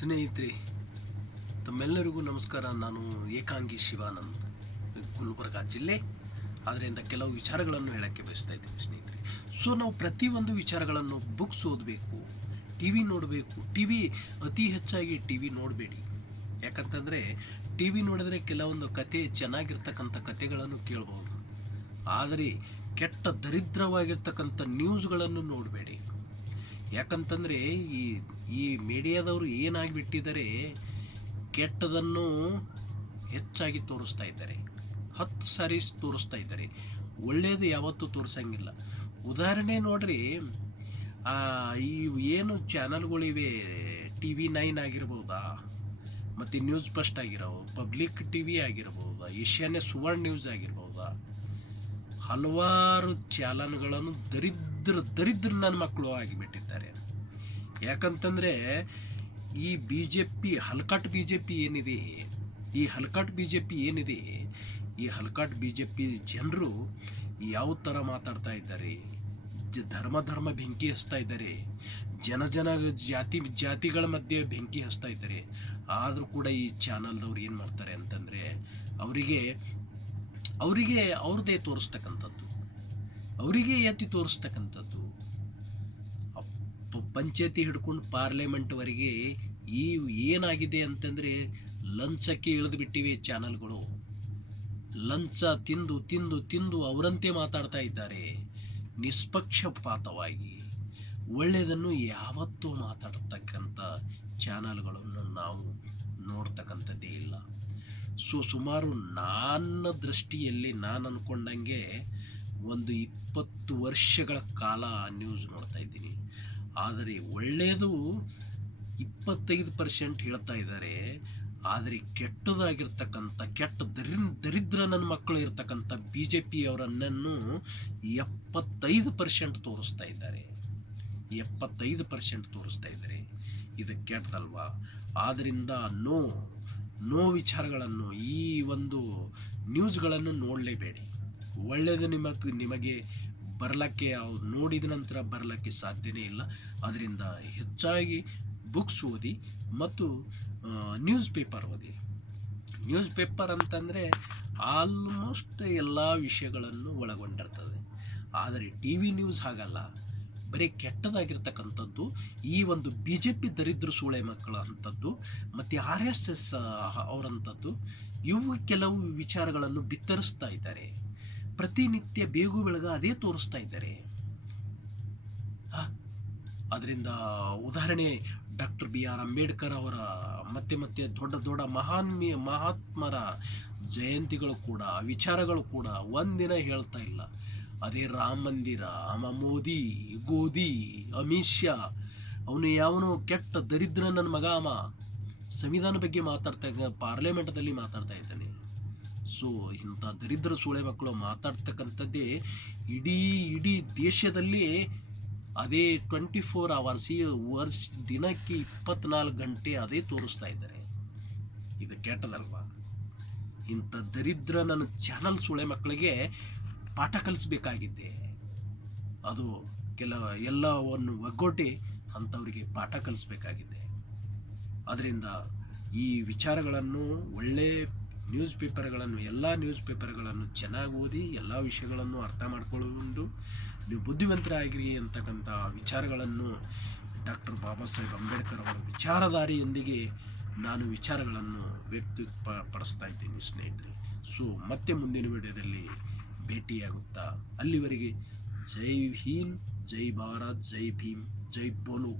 ಸ್ನೇಹಿತರೆ, ತಮ್ಮೆಲ್ಲರಿಗೂ ನಮಸ್ಕಾರ. ನಾನು ಏಕಾಂಗಿ ಶಿವಾನಂದ್, ಗುಲ್ಬರ್ಗಾ ಜಿಲ್ಲೆ. ಅದರಿಂದ ಕೆಲವು ವಿಚಾರಗಳನ್ನು ಹೇಳೋಕ್ಕೆ ಬಯಸ್ತಾ ಇದ್ದೀನಿ ಸ್ನೇಹಿತರೆ. ನಾವು ಪ್ರತಿಯೊಂದು ವಿಚಾರಗಳನ್ನು ಬುಕ್ಸ್ ಓದಬೇಕು, ಟಿ ವಿ ನೋಡಬೇಕು. ಅತಿ ಹೆಚ್ಚಾಗಿ ಟಿ ವಿ ನೋಡಬೇಡಿ. ಯಾಕಂತಂದರೆ ಟಿ ವಿ ನೋಡಿದ್ರೆ ಕೆಲವೊಂದು ಕತೆ, ಚೆನ್ನಾಗಿರ್ತಕ್ಕಂಥ ಕತೆಗಳನ್ನು ಕೇಳ್ಬೋದು. ಆದರೆ ಕೆಟ್ಟ ದರಿದ್ರವಾಗಿರ್ತಕ್ಕಂಥ ನ್ಯೂಸ್ಗಳನ್ನು ನೋಡಬೇಡಿ. ಯಾಕಂತಂದರೆ ಈ ಮೀಡಿಯಾದವರು ಏನಾಗಿಬಿಟ್ಟಿದ್ದಾರೆ, ಕೆಟ್ಟದನ್ನು ಹೆಚ್ಚಾಗಿ ತೋರಿಸ್ತಾ ಇದ್ದಾರೆ. 10 ಸಾರಿ ತೋರಿಸ್ತಾ ಇದ್ದಾರೆ, ಒಳ್ಳೆಯದು ಯಾವತ್ತೂ ತೋರಿಸಂಗಿಲ್ಲ. ಉದಾಹರಣೆ ನೋಡ್ರಿ, ಈ ಏನು ಚಾನಲ್ಗಳಿವೆ, TV9 ಆಗಿರ್ಬೋದಾ, ಮತ್ತು ನ್ಯೂಸ್ ಫಸ್ಟ್ ಪಬ್ಲಿಕ್ TV ಆಗಿರ್ಬೋದಾ, ಏಷ್ಯಾನೆ ಸುವರ್ಣ ನ್ಯೂಸ್ ಆಗಿರ್ಬೋದಾ, ಹಲವಾರು ಚಾನಲ್ಗಳನ್ನು ದರಿದ್ರ ನನ್ನ ಮಕ್ಕಳು ಆಗಿಬಿಟ್ಟಿದ್ದಾರೆ. ಯಾಕಂತಂದರೆ ಈ ಹಲ್ಕಟ್ ಬಿ ಜೆ ಪಿ ಏನಿದೆ, ಈ ಹಲ್ಕಟ್ ಬಿ ಜೆ ಪಿ ಜನರು ಯಾವ ಥರ ಮಾತಾಡ್ತಾ ಇದ್ದಾರೆ, ಧರ್ಮ ಬೆಂಕಿ ಹಚ್ತಾ ಇದ್ದಾರೆ, ಜಾತಿಗಳ ಮಧ್ಯೆ ಬೆಂಕಿ ಹಚ್ತಾ ಇದ್ದಾರೆ. ಆದರೂ ಕೂಡ ಈ ಚಾನಲ್ದವ್ರು ಏನು ಮಾಡ್ತಾರೆ ಅಂತಂದರೆ, ಅವರಿಗೆ ಅವ್ರದ್ದೇ ತೋರಿಸ್ತಕ್ಕಂಥದ್ದು, ಅವರಿಗೆ ಎತ್ತಿ ತೋರಿಸ್ತಕ್ಕಂಥದ್ದು. ಪಂಚಾಯತಿ ಹಿಡ್ಕೊಂಡು ಪಾರ್ಲಿಮೆಂಟ್ವರೆಗೆ ಏನಾಗಿದೆ ಅಂತಂದರೆ, ಲಂಚಕ್ಕೆ ಇಳಿದು ಬಿಟ್ಟಿವೆ ಚಾನಲ್ಗಳು. ಲಂಚ ತಿಂದು ತಿಂದು ತಿಂದು ಅವರಂತೆ ಮಾತಾಡ್ತಾ ಇದ್ದಾರೆ. ನಿಷ್ಪಕ್ಷಪಾತವಾಗಿ ಒಳ್ಳೆಯದನ್ನು ಯಾವತ್ತೂ ಮಾತಾಡ್ತಕ್ಕಂಥ ಚಾನಲ್ಗಳನ್ನು ನಾವು ನೋಡ್ತಕ್ಕಂಥದ್ದೇ ಇಲ್ಲ. ಸುಮಾರು ನನ್ನ ದೃಷ್ಟಿಯಲ್ಲಿ ನಾನು ಅಂದ್ಕೊಂಡಂಗೆ ಒಂದು 20 ವರ್ಷಗಳ ಕಾಲ ನ್ಯೂಸ್ ನೋಡ್ತಾ ಇದ್ದೀನಿ. ಆದರೆ ಒಳ್ಳೆಯದು 25% ಹೇಳ್ತಾ ಇದ್ದಾರೆ. ಆದರೆ ಕೆಟ್ಟದಾಗಿರ್ತಕ್ಕಂಥ ದರಿದ್ರ ನನ್ನ ಮಕ್ಕಳು ಇರ್ತಕ್ಕಂಥ ಬಿ ಜೆ ಪಿಯವರನ್ನು 75% ತೋರಿಸ್ತಾ ಇದ್ದಾರೆ. 75% ತೋರಿಸ್ತಾ ಇದ್ದಾರೆ. ಇದು ಕೆಟ್ಟದಲ್ವಾ? ಆದ್ದರಿಂದ ನೋ ವಿಚಾರಗಳನ್ನು, ಈ ಒಂದು ನ್ಯೂಸ್ಗಳನ್ನು ನೋಡಲೇಬೇಡಿ. ಒಳ್ಳೆಯದು ನಿಮಗೆ ಬರಲಿಕ್ಕೆ, ನೋಡಿದ ನಂತರ ಬರಲಿಕ್ಕೆ ಸಾಧ್ಯನೇ ಇಲ್ಲ. ಅದರಿಂದ ಹೆಚ್ಚಾಗಿ ಬುಕ್ಸ್ ಓದಿ ಮತ್ತು ನ್ಯೂಸ್ ಪೇಪರ್ ಓದಿ. ನ್ಯೂಸ್ ಪೇಪರ್ ಅಂತಂದರೆ ಆಲ್ಮೋಸ್ಟ್ ಎಲ್ಲ ವಿಷಯಗಳನ್ನು ಒಳಗೊಂಡಿರ್ತದೆ. ಆದರೆ ಟಿ ವಿ ನ್ಯೂಸ್ ಹಾಗಲ್ಲ, ಬರೀ ಕೆಟ್ಟದಾಗಿರ್ತಕ್ಕಂಥದ್ದು. ಈ ಒಂದು ಬಿ ಜೆ ಪಿ ದರಿದ್ರ ಸೂಳೆ ಮಕ್ಕಳ ಅಂಥದ್ದು ಮತ್ತು RSS ಅವರಂಥದ್ದು, ಇವು ಕೆಲವು ವಿಚಾರಗಳನ್ನು ಬಿತ್ತರಿಸ್ತಾ ಇದ್ದಾರೆ. ಪ್ರತಿನಿತ್ಯ ಬೇಗು ಬೆಳಗ ಅದೇ ತೋರಿಸ್ತಾ ಇದ್ದಾರೆ. ಅದರಿಂದ ಉದಾಹರಣೆ ಡಾಕ್ಟರ್ BR ಅಂಬೇಡ್ಕರ್ ಅವರ ಮತ್ತೆ ದೊಡ್ಡ ಮಹಾತ್ಮರ ಜಯಂತಿಗಳು ಕೂಡ, ವಿಚಾರಗಳು ಕೂಡ ಒಂದಿನ ಹೇಳ್ತಾ ಇಲ್ಲ. ಅದೇ ರಾಮ ಮಂದಿರ, ಮೋದಿ, ಗೋಧಿ, ಅಮಿತ್ ಶಾ, ಅವನು ಯಾವನು ಕೆಟ್ಟ ದರಿದ್ರ ನನ್ನ ಮಗ, ಸಂವಿಧಾನ ಬಗ್ಗೆ ಪಾರ್ಲಿಮೆಂಟ್ದಲ್ಲಿ ಮಾತಾಡ್ತಾ ಇದ್ದಾನೆ. ಇಂಥ ದರಿದ್ರ ಸೂಳೆ ಮಕ್ಕಳು ಮಾತಾಡ್ತಕ್ಕಂಥದ್ದೇ ಇಡೀ ದೇಶದಲ್ಲಿ ಅದೇ 24 hours, ದಿನಕ್ಕೆ 24 ಗಂಟೆ ಅದೇ ತೋರಿಸ್ತಾ ಇದ್ದಾರೆ. ಇದು ಕೆಟ್ಟದಲ್ವಾ? ಇಂಥ ದರಿದ್ರ ನನ್ನ ಚಾನಲ್ ಸೂಳೆ ಮಕ್ಕಳಿಗೆ ಪಾಠ ಕಲಿಸ್ಬೇಕಾಗಿದ್ದೆ. ಅದು ಎಲ್ಲವನ್ನು ಒಗ್ಗೂಡಿ ಅಂಥವರಿಗೆ ಪಾಠ ಕಲಿಸ್ಬೇಕಾಗಿದೆ. ಅದರಿಂದ ಈ ವಿಚಾರಗಳನ್ನು, ಒಳ್ಳೆ ನ್ಯೂಸ್ ಪೇಪರ್ಗಳನ್ನು, ಎಲ್ಲ ನ್ಯೂಸ್ ಪೇಪರ್ಗಳನ್ನು ಚೆನ್ನಾಗಿ ಓದಿ ಎಲ್ಲ ವಿಷಯಗಳನ್ನು ಅರ್ಥ ಮಾಡಿಕೊಂಡು ನೀವು ಬುದ್ಧಿವಂತರಾಗಿರಿ ಅಂತಕ್ಕಂಥ ವಿಚಾರಗಳನ್ನು ಡಾಕ್ಟರ್ ಬಾಬಾ ಸಾಹೇಬ್ ಅಂಬೇಡ್ಕರ್ ಅವರ ವಿಚಾರಧಾರೆಯೊಂದಿಗೆ ನಾನು ವಿಚಾರಗಳನ್ನು ವ್ಯಕ್ತಪಡಿಸ್ತಾ ಇದ್ದೀನಿ ಸ್ನೇಹಿತರೆ. ಮತ್ತೆ ಮುಂದಿನ ವಿಡಿಯೋದಲ್ಲಿ ಭೇಟಿಯಾಗುತ್ತಾ, ಅಲ್ಲಿವರೆಗೆ ಜೈ ಹಿಂದ್, ಜೈ ಭಾರತ್, ಜೈ ಭೀಮ್, ಜೈ ಬೋಲೋ.